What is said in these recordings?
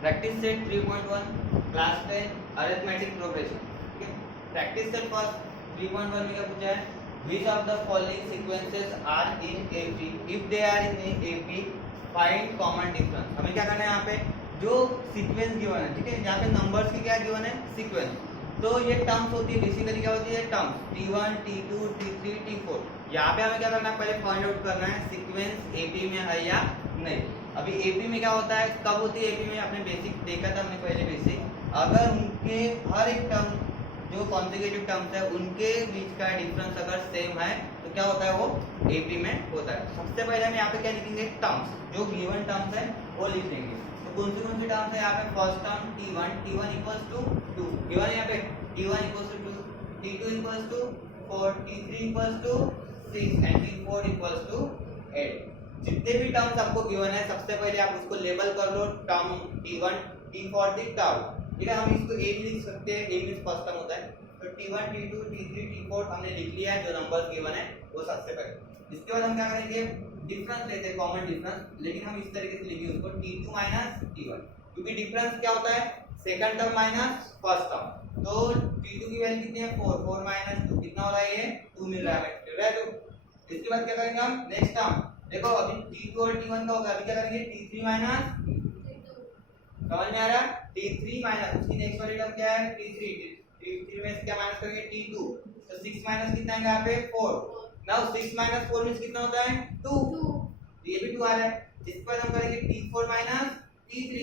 Practice set 3.1 class 10 arithmetic progression. ठीक है, practice set first 3.1 में क्या पूछा है, which of the following sequences are in AP, if they are in AP find common difference। हमें क्या करना है यहाँ पे, जो सीक्वेंस गिवन है, ठीक है, यहाँ पे नंबर्स की क्या गिवन है, सीक्वेंस। तो ये टर्म्स होती है, बेसिकली क्या होती है terms, T1 T2 T3 T4। यहाँ पे हमें क्या करना है, पहले फाइंड आउट करना है सीक्वेंस AP में है या नहीं। अभी AP में क्या होता है, कब होती है AP में, आपने बेसिक देखा था हमने पहले बेसिक, अगर उनके हर एक टर्म जो कॉन्सेक्यूटिव टर्म्स है उनके बीच का डिफरेंस अगर सेम है तो क्या होता है, वो AP में होता है। सबसे पहले हम यहाँ पे क्या लिखेंगे, टर्म्स, जो गिवन टर्म्स है वो लिख देंगे। तो कौन सी टर्म्स है यहाँ पे, first term T1 equals to 2 given है, यहाँ पे T1 equals to 2, T2 equals to 4, T3 equals to 6 and T4 equals to 8। जितने भी टर्म्स आपको गिवन है सबसे पहले आप उसको लेबल कर लो, term T1 T for the tau, ठीक है। हम इसको A भी लिख सकते हैं, A मींस फर्स्ट टर्म होता है। तो T1 T2 T3 T4 हमने लिख लिया है, जो नंबर्स गिवन है वो सबसे पहले। इसके बाद हम क्या करेंगे, डिफरेंस लेते हैं, कॉमन डिफरेंस, लेकिन हम इस तरीके से लिखेंगे उसको T2 माइनस T1, क्योंकि डिफरेंस क्या होता है, second term minus first term. तो T2 की वैल्यू कितनी है, 4, 4 माइनस 2 कितना हो रहा है, ये 2 मिल रहा है, ठीक है। तो इसके बाद क्या करेंगे हम, नेक्स्ट टर्म देखो, अभी T2 और T1 का होगा, अभी क्या करेंगे T3 माइनस, समझ में आ रहा है, T3 माइनस, उसकी नेक्स्ट वाली टर्म क्या है, T3 में से क्या माइनस करेंगे, T2, तो 6 माइनस कितना है यहाँ पे 4। नाउ 6 माइनस 4 मींस कितना होता है 2, ये भी 2 आ रहा है। इसके बाद हम करेंगे T4 माइनस T3,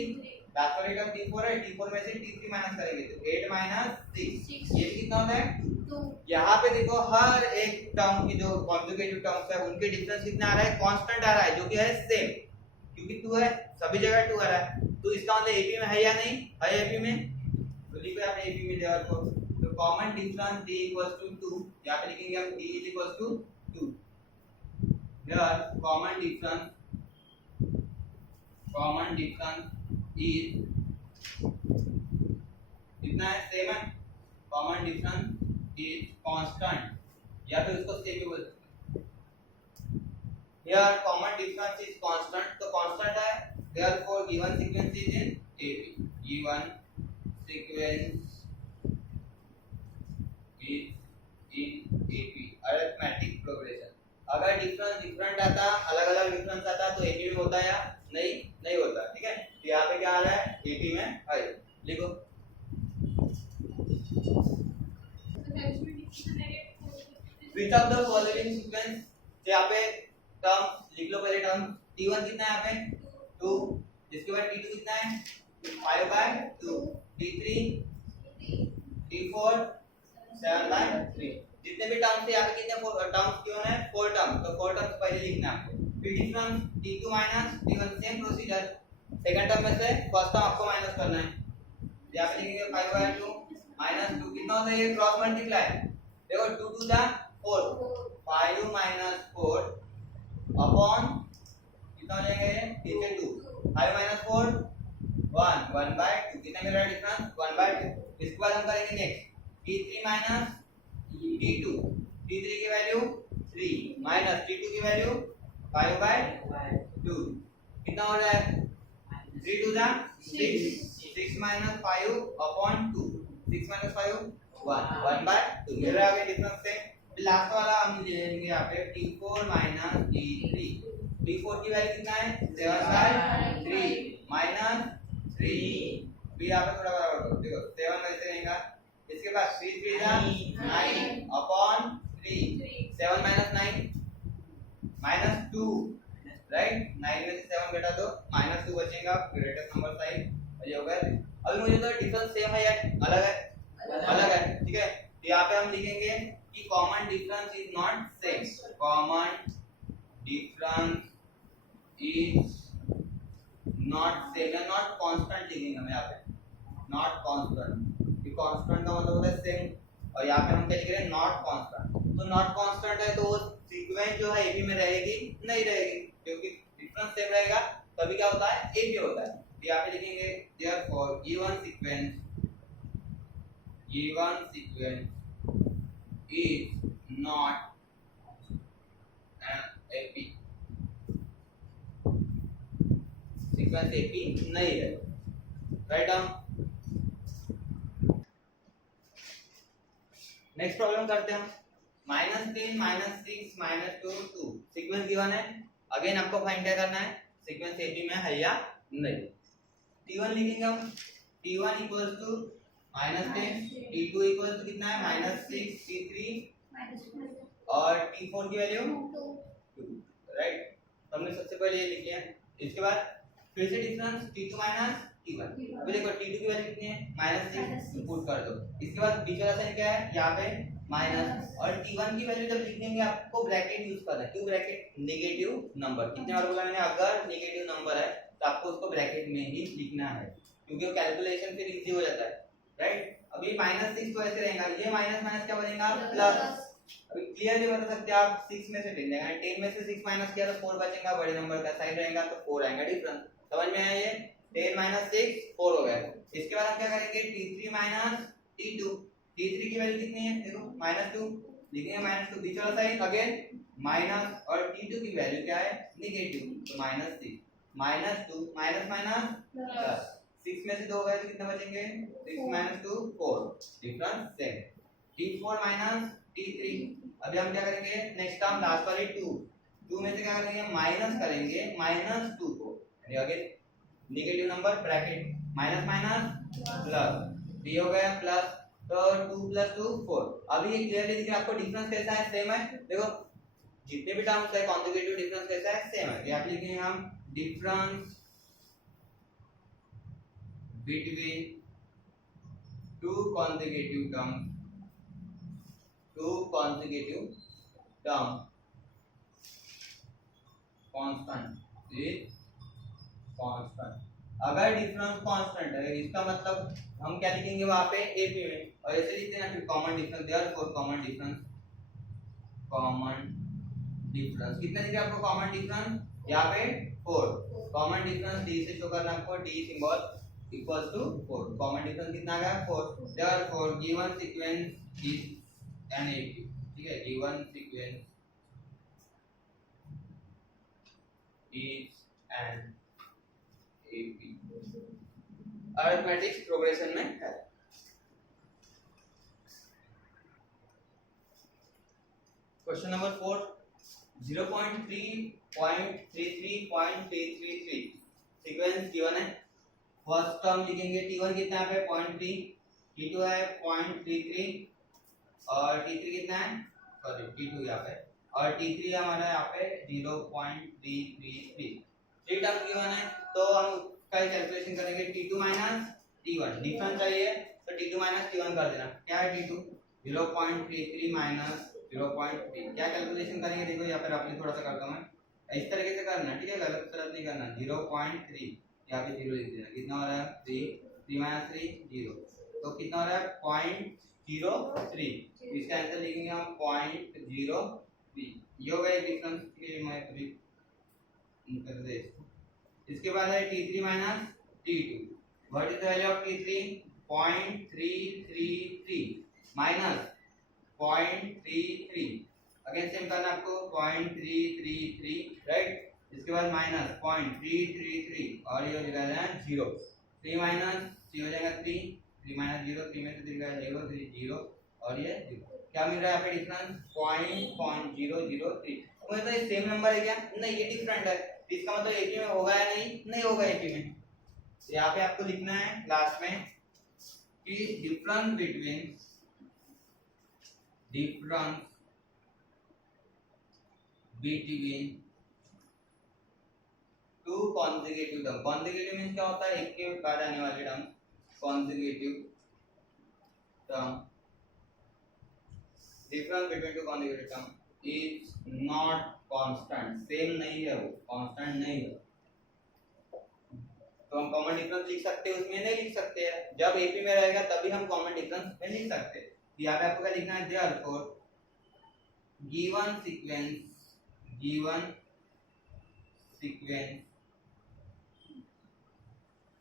लास्ट वाली टर्म T4 है, T4 में से T3 माइनस करेंगे तो 8 माइनस 6, ये भी कितना होता है 2। यहाँ पे देखो हर एक टर्म की जो कॉन्जुगेटिव टर्म्स है उनके डिफरेंस कितना आ रहा है, कांस्टेंट आ रहा है, जो कि है सेम, क्योंकि 2 है, सभी जगह 2 आ रहा है। तो इसका मतलब AP में है या नहीं है, AP में, तो लिखो यहाँ पे AP में देवर को, तो common difference D equals to 2, यहाँ पे लिखेंगे हम D is equals to 2, there common difference is कितना है, सेम है, कॉमन डिफरेंस इज कांस्टेंट, या फिर उसको सेम भी बोल सकते हैं। Here common difference is constant, तो कांस्टेंट है, therefore given sequence is in AP, given sequence is in AP arithmetic progression। अगर डिफरेंस डिफरेंट आता, अलग अलग डिफरेंस आता तो AP में होता या नहीं, नहीं होता, ठीक है। तो यहाँ पे क्या आ रहा है, AP में है, लिखो which of the following sequence, यहाँ पे टर्म लिख लो, पहले टर्म T1 कितना है यहाँ पे 2, जिसके बाद T2 कितना है 5/2, T3 T4 7/3। जितने भी टर्म्स है यहाँ पे कितने टर्म्स क्यों है, 4 टर्म, तो 4 टर्म्स पहले लिखना है आपको। फिर difference T2 minus T1, same procedure, second term में से फर्स्ट टर्म आपको माइनस करना है, यहाँ पे लिखेंगे 5/2 माइनस 2 कितना होता है, ये क्रॉस मल्टीप्लाई, देखो 2 2 जा 4, 5 माइनस 4 अपॉन कितना हो जाएगा, ये 2, 5 माइनस 4 1, 1/2, कितना मिल रहा है डिफरेंस 1/2। इसके बाद हम करेंगे next T3 minus T2, T3 की वैल्यू 3 माइनस T2 की वैल्यू 5/2, कितना हो रहा है 3 2 जा 6, 6 माइनस 5 अपॉन 2, 6 माइनस 5 1/2 मिल रहा है डिफरेंस से। लास्ट वाला हम ले लेंगे यहाँ पे T4 माइनस T3, T4 की वैल्यू कितना है 7/3 माइनस 3, भी यहाँ पे थोड़ा बराबर करो, देखो 7 कैसे रहेगा, इसके बाद 3 3 जा 9 अपॉन 3, 7 माइनस 9 माइनस 2, राइट, 9 में से 7 घटा दो माइनस 2 बचेगा, ग्रेटेस्ट नंबर साइड ये होगा। अभी मुझे तो डिफरेंस सेम है या अलग है, अलग है, ठीक है। तो यहाँ पे हम लिखेंगे कि common difference is not same, common difference is not same या नॉट कांस्टेंट लिखेंगे हम यहाँ पे, नॉट कांस्टेंट, कि कांस्टेंट का मतलब होता है सेम, और यहाँ पे हम क्या लिख रहे हैं नॉट कांस्टेंट। तो नॉट कांस्टेंट है तो सीक्वेंस जो है AP में रहेगी नहीं रहेगी, क्योंकि डिफरेंस सेम रहेगा तभी क्या होता है AP होता है। तो यहाँ पे लिखेंगे therefore given sequence is not AP, sequence AP नहीं है। Write down. नेक्स्ट प्रॉब्लम करते हैं हम। -10 -6 -2 2 सीक्वेंस गिवन है। अगेन आपको फाइंड क्या करना है, सीक्वेंस एबी में है या नहीं। T1 लिखेंगे हम, T1 equals to -10, T2 equals to कितना है -6, T3 और T4 की वैल्यू 2, राइट। तो हमने सबसे पहले ये लिख लिया। इसके बाद फिर से डिफरेंस T2 T1। अभी देखो T2 की वैल्यू कितनी है -6, पुट कर दो। इसके बाद बीच वाला साइन क्या है, यहाँ पे माइनस, और T1 की वैल्यू जब लिखेंगे आपको ब्रैकेट यूज करना है। क्यों ब्रैकेट, नेगेटिव नंबर। कितने बार बोला मैंने, अगर नेगेटिव नंबर है तो आपको उसको ब्रैकेट में ही लिखना है, क्योंकि कैलकुलेशन फिर इजी हो जाता है, राइट। अभी -6 तो ऐसे रहेगा, ये माइनस माइनस क्या बनेगा प्लस। अभी क्लियरली बता सकते हैं आप, 6 में से 10 जाएगा, 10 में से 6 माइनस किया तो 4 बचेगा, बड़े नंबर का साइन रहेगा तो 4 आएगा डिफरेंस। समझ में आया ये, 10 - 6 4 हो गया। इसके बाद हम क्या करेंगे, T3 - T2। T3 की वैल्यू कितनी है, देखो -2 लिखेंगे, -2 बीच वाला साइन अगेन माइनस, और T2 की वैल्यू क्या है, नेगेटिव, तो -6 -2 माइनस माइनस प्लस। 6 में से 2 गए तो कितना बचेंगे, 6 - 2 4, डिफरेंस सेम। T4 - T3। अभी हम क्या करेंगे, नेक्स्ट टर्म लास्ट वाली 2 में से क्या करेंगे, माइनस करेंगे -2 को, यानी again negative number bracket, minus minus plus, ये हो गया प्लस, तो 2 + 2 4। अभी ये क्लियरली दिख रहा है आपको, डिफरेंस कैसा है, सेम है। देखो जितने भी टर्म्स है कॉन्जुगेटिव डिफरेंस कैसा है, सेम है। यहाँ पे लिखेंगे हम difference between two consecutive terms constant is constant. अगर डिफरेंस कांस्टेंट है इसका मतलब हम क्या लिखेंगे वहां पे एपी में, और ऐसे लिखते हैं फिर common difference, therefore common difference कितना दिख रहा है आपको कॉमन डिफरेंस, यहाँ पे 4। कॉमन डिफरेंस डी से शो करना आपको, D symbol equals to 4। Common difference कितना आ गया 4। Therefore given sequence is an AP, ठीक है, given sequence is an AP, arithmetic progression में है। क्वेश्चन नंबर 4, 0.3.33.333 सीक्वेंस गिवन है। फर्स्ट टर्म लिखेंगे, T1 कितना है 0.3, T2 है 0.33 और T3 कितना है, सॉरी T2 यहाँ पे, और T3 हमारा यहाँ पे 0.333। थ्री टर्म गिवन है तो हम उसका कैलकुलेशन करेंगे, T2 - T1 डिफरेंस चाहिए तो T2 - T1 कर देना। क्या है T2, 0.33 - 0.3। क्या कैलकुलेशन करेंगे, देखो यहाँ पर आपने थोड़ा सा करता हूँ मैं, इस तरीके से करना, ठीक है, गलत नहीं करना। 0.3 यहाँ पे 0 लिख देना, कितना हो रहा है 3 - 3 0, तो कितना हो रहा है 0.03। इसका आंसर लिखेंगे हम 0.03। ये हो गया डिफरेंस के मैं कर दे। इसके बाद है T3 - T2। What is the value of T3, 0.333 minus 0.33, again same करना आपको 0.333, राइट। इसके बाद माइनस 0.333 और ये हो जाएगा 0। 3 माइनस 3 हो जाएगा 3, 3 - 0, 3 में से दिख रहा है 0, 3 0 और ये 0। क्या मिल रहा है यहाँ पे डिफरेंस 0.003। मुझे तो ये सेम नंबर है क्या, नहीं ये डिफरेंट है, इसका मतलब एपी में होगा या नहीं होगा एपी में। तो यहाँ पे आपको लिखना है लास्ट में कि difference between two conjugative term. Conjugative means क्या होता है, एक के बाद आने वाले term, conjugative term. Difference between two conjugative term is not constant, same नहीं है, वो कांस्टेंट नहीं है। तो हम कॉमन डिफरेंस लिख सकते हैं, उसमें नहीं लिख सकते हैं। जब एपी में रहेगा तभी हम कॉमन डिफरेंस में लिख सकते हैं। यहाँ पे आपको क्या लिखना है, therefore given sequence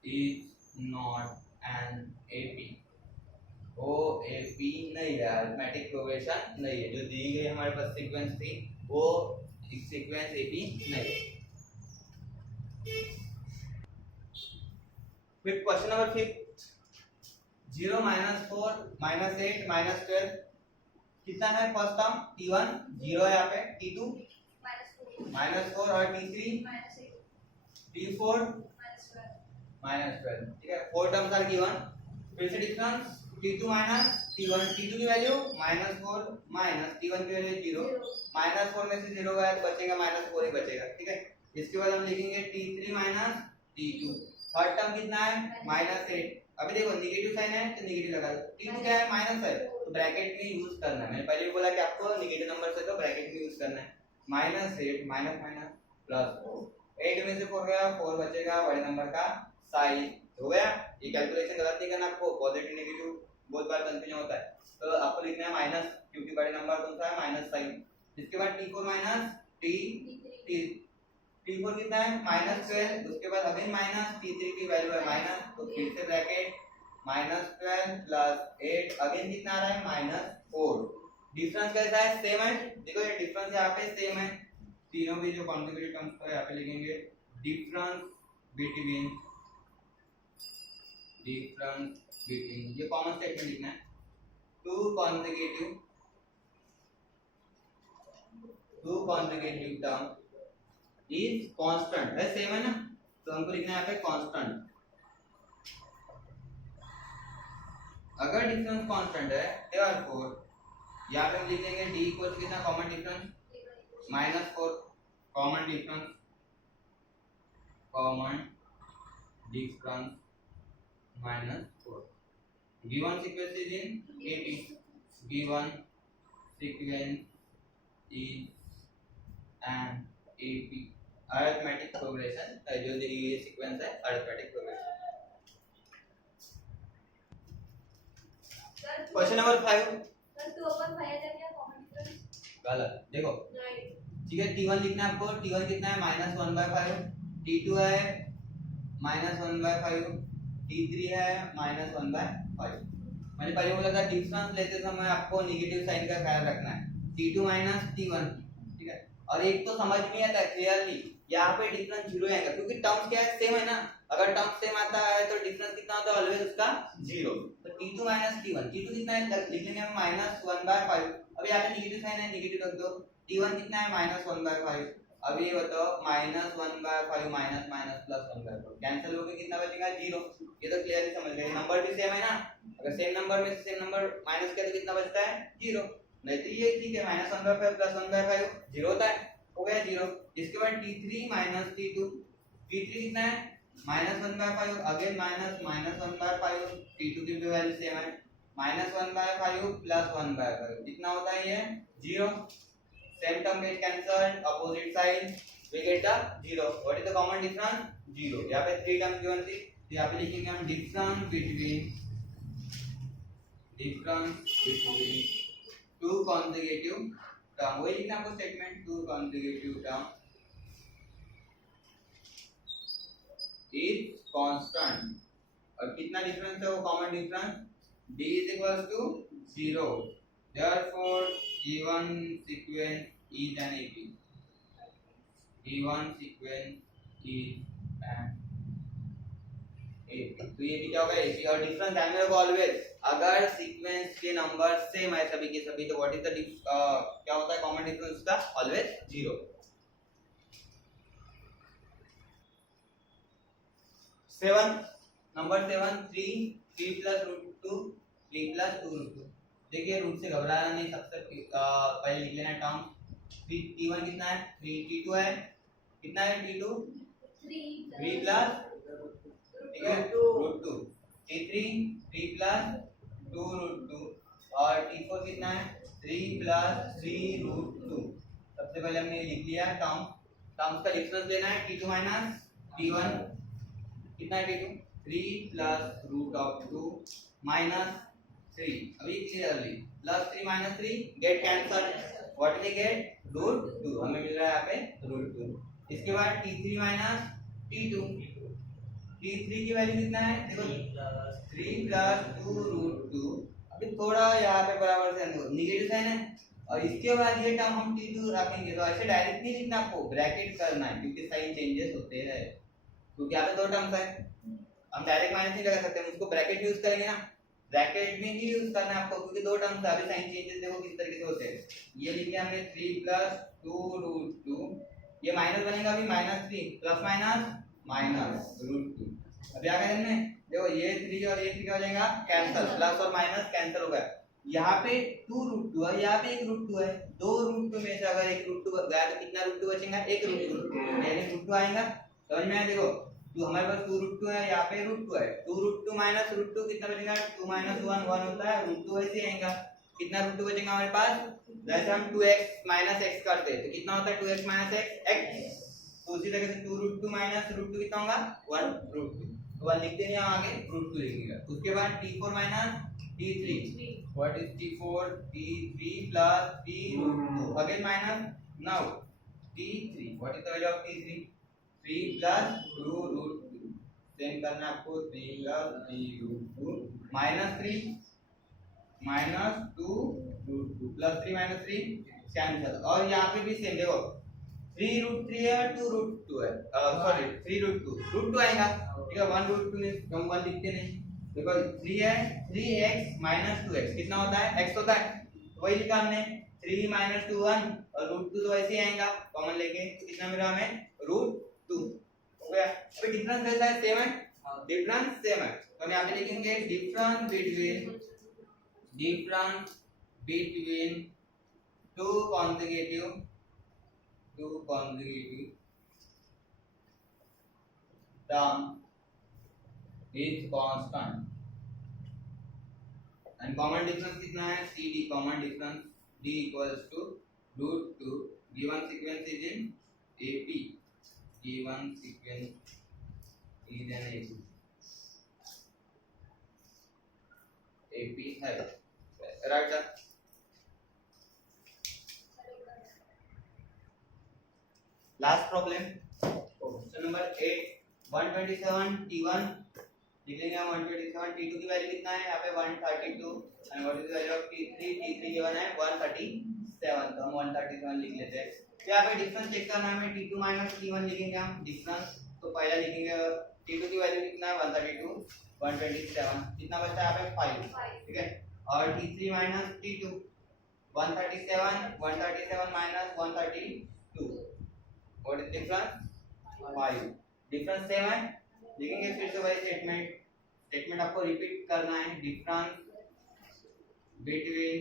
is not an AP. वो एपी नहीं है, अरिथमेटिक प्रोग्रेशन नहीं है। जो दी गई हमारे पास सीक्वेंस थी वो सीक्वेंस एपी नहीं है। फिर क्वेश्चन नंबर 5 0 -4 -8 -12 कितना है फर्स्ट टर्म t1 0 है यहाँ पे t2 -4 और t3 t4 -12 ठीक है 4 टर्म्स आर गिवन फिर से difference t2 minus t1 t2 की वैल्यू -4 माइनस t1 की वैल्यू 0 -4 में से 0 गया तो बचेगा -4 ही बचेगा ठीक है इसके बाद हम लिखेंगे t3 minus t2 third term कितना है -8 अभी देखो नेगेटिव साइन है तो नेगेटिव लगा दो t2 क्या है माइनस है तो ब्रैकेट में यूज करना है मैंने पहले भी बोला कि आपको नेगेटिव नंबर से तो ब्रैकेट में यूज करना है -8 माइनस माइनस प्लस 8 में से 4 गया 4 बचेगा बड़े नंबर का साइन हो गया ये कैलकुलेशन गलत नहीं करना आपको पॉजिटिव नेगेटिव बहुत बार कंफ्यूजन होता है तो आपको लिखना है माइनस क्योंकि बड़े नंबर कौन सा है माइनस साइन इसके बाद t4 माइनस t4 कितना है -12 उसके बाद अगेन माइनस t3 की वैल्यू है माइनस तो फिर से ब्रैकेट -12 प्लस 8 अगेन कितना आ रहा है -4 डिफरेंस कैसा है सेम है देखो ये डिफरेंस यहाँ पे सेम है तीनों भी जो कॉन्सेक्यूटिव टर्म्स का यहाँ पे लिखेंगे डिफरेंस बिटवीन ये कॉमन स्टेटमेंट लिखना है two consecutive term is constant है सेम है ना तो हमको लिखना है यहाँ पे कांस्टेंट अगर डिफरेंस कांस्टेंट है therefore यहाँ पे हम लिख देंगे d इक्वल टू कितना common difference -4 common difference -4 given sequence is in AP given sequence is an AP arithmetic progression जो दी गई ये सीक्वेंस है arithmetic progression question number 5 sir 2 अपन 5 है क्या कॉमन डिफरेंस गलत देखो नहीं ठीक है t1 लिखना है आपको t1 कितना है -1/5 t2 है -1/5 t3 है -1/5 मैंने पहले बोला था डिफरेंस लेते समय आपको नेगेटिव साइन का ख्याल रखना है t2 t1 ठीक है और एक तो समझ में आता है क्लियरली यहाँ पे डिफरेंस 0 आएगा क्योंकि टर्म्स क्या है सेम है ना अगर टर्म्स सेम आता है तो डिफरेंस कितना होता है ऑलवेज उसका 0 तो t2 t1 t2 कितना है लिख लेंगे हम -1/5 अब यहाँ पे नेगेटिव साइन है नेगेटिव रख दो t1 कितना है -1/5 अब ये बताओ -1/5 माइनस माइनस प्लस 1/5 कैंसिल होके कितना बचेगा 0 ये तो क्लियरली समझ गए नंबर भी सेम है ना अगर सेम नंबर में से सेम नंबर माइनस किया तो कितना बचता है 0 नहीं तो ये ठीक है -1/5 प्लस 1/5 0 होता है हो गया 0 इसके बाद t3 t2 t3 कितना है -1/5 अगेन -1/5 t2 की भी वैल्यू सेम है -1/5 प्लस 1/5 कितना होता है ये 0 same term get cancelled opposite side we get the 0 what is the common difference 0 यहाँ पे 3 terms given थी तो यहाँ पे लिखेंगे हम difference between two consecutive term वही लिखना आपको statement two consecutive term is constant और कितना डिफरेंस है वो common difference d is equals to 0 therefore given sequence is an AP given sequence is an AP तो ये भी क्या होगा AP और डिफरेंस ध्यान में रखो ऑलवेज अगर सीक्वेंस के नंबर सेम है सभी के सभी तो व्हाट इज द क्या होता है कॉमन डिफरेंस उसका ऑलवेज 0 7 नंबर 7 3 plus √2 3 plus 2√2 देखिए रूट से घबराना नहीं सबसे पहले लिख लेना टर्म t1 कितना है 3 t2 है कितना है t2 3 प्लस ठीक है √2 t3 3 प्लस 2√2 और t4 कितना है 3 प्लस 3√2 सबसे पहले हमने लिख लिया टर्म्स का डिफरेंस लेना है t2 माइनस t1 कितना है t2 3 प्लस √2 माइनस 3 अभी clearly +3 -3 get cancel what we get √2 हमें मिल रहा है यहाँ पे √2 इसके बाद t3 t2 t3 की वैल्यू कितना है देखो 3 + 2√2 अभी थोड़ा यहाँ पे बराबर से नेगेटिव साइन है और इसके बाद ये टर्म हम t2 रखेंगे तो ऐसे डायरेक्ट नहीं लिखना आपको ब्रैकेट करना है क्योंकि साइन चेंजेस होते हैं क्योंकि यहाँ पे दो टर्म्स है हम डायरेक्ट माइनस नहीं लगा सकते, हम उसको ब्रैकेट यूज करेंगे ना, ब्रैकेट में ही यूज करना है आपको, क्योंकि दो टर्म्स अभी साइन चेंजेस देखो किस तरीके से होते हैं। ये लिखे हमने 3 + 2√2, ये माइनस बनेगा अभी -3 प्लस माइनस √2। अभी आ गया हमने, देखो ये 3 और ये 3 क्या हो जाएगा, कैंसिल, प्लस और माइनस कैंसिल हो गया। यहाँ पे 2√2 है, यहाँ पे 1√2 है, दो √2 में से अगर 1√2 गया तो कितना √2 बचेगा, 1√2, यानी √2 आएगा। समझ में आया? देखो तो हमारे पास 2√2 है, यहाँ पे √2 है, 2√2 माइनस √2 कितना बचेगा, 2 - 1 1 होता है, √2 ऐसे आएगा। कितना √2 बचेगा हमारे पास, जैसे हम 2x - x करते हैं तो कितना होता है 2x - x, तो उसी तरह से 2√2 माइनस √2 कितना होगा, 1√2, तो 1 लिखते नहीं, हम आगे √2 लिखेंगे। उसके बाद t4 - t3, what is t4, t3 plus t√2, again minus, now t3, what is the value of t3, 3 plus 2√2, same करना आपको, 3 प्लस 3√2 -3 -2√2 प्लस 3 -3 कैंसिल, और यहाँ पे भी सेम देखो 3√3 है और 2√2 है, सॉरी 3√2 आएगा, ठीक है, 1√2 ने हम 1 लिखते नहीं, देखो 3 है, 3x - 2x कितना होता है, x होता है, वही लिखा हमने, 3 - 2 1 और √2 तो वैसे ही आएगा, कॉमन लेके कितना मिला हमें, √2 हो गया। अभी डिफरेंस कैसा है, सेम है, डिफरेंस सेम है, तो हम यहाँ पे लिखेंगे difference between two consecutive term is constant, and common difference कितना है, CD, common difference D equals to √2, given sequence is in AP, given sequence is in AP है, right? Last problem, question number 8, 127 t1 लिखेंगे हम, 127 t2 की value कितना है, यहाँ पे 132, and what is the value of t3 given है 137, तो हम 137 लिख लेते हैं। तो यहाँ पे डिफरेंस चेक करना है हमें, t2 - t1 लिखेंगे हम डिफरेंस, तो पहला लिखेंगे t2 की वैल्यू कितना है 132, 127 कितना बचता है यहाँ पे 5, ठीक है, और t3 - t2 137 132, what is difference, 5, difference same है, लिखेंगे फिर से वही स्टेटमेंट आपको रिपीट करना है, difference between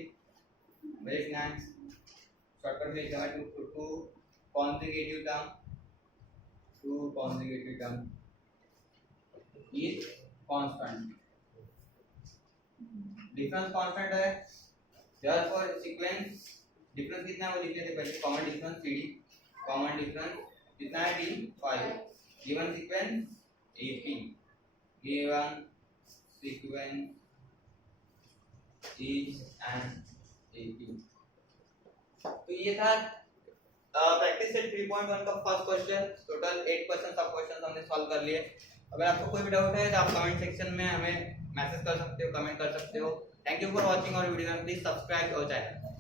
very nice, shortcut में लिखा है two consecutive term is constant, difference constant है, therefore सीक्वेंस डिफरेंस कितना है वो लिख लेते पहले, common difference CD, common difference कितना है D 5, given sequence AP, given sequence is an AP। तो ये था प्रैक्टिस सेट 3.1 का फर्स्ट क्वेश्चन, टोटल 8 क्वेश्चन, सब क्वेश्चन हमने सॉल्व कर लिए। अगर आपको कोई भी डाउट है तो आप कमेंट सेक्शन में हमें मैसेज कर सकते हो, कमेंट कर सकते हो। Thank you for watching our video, please subscribe our channel.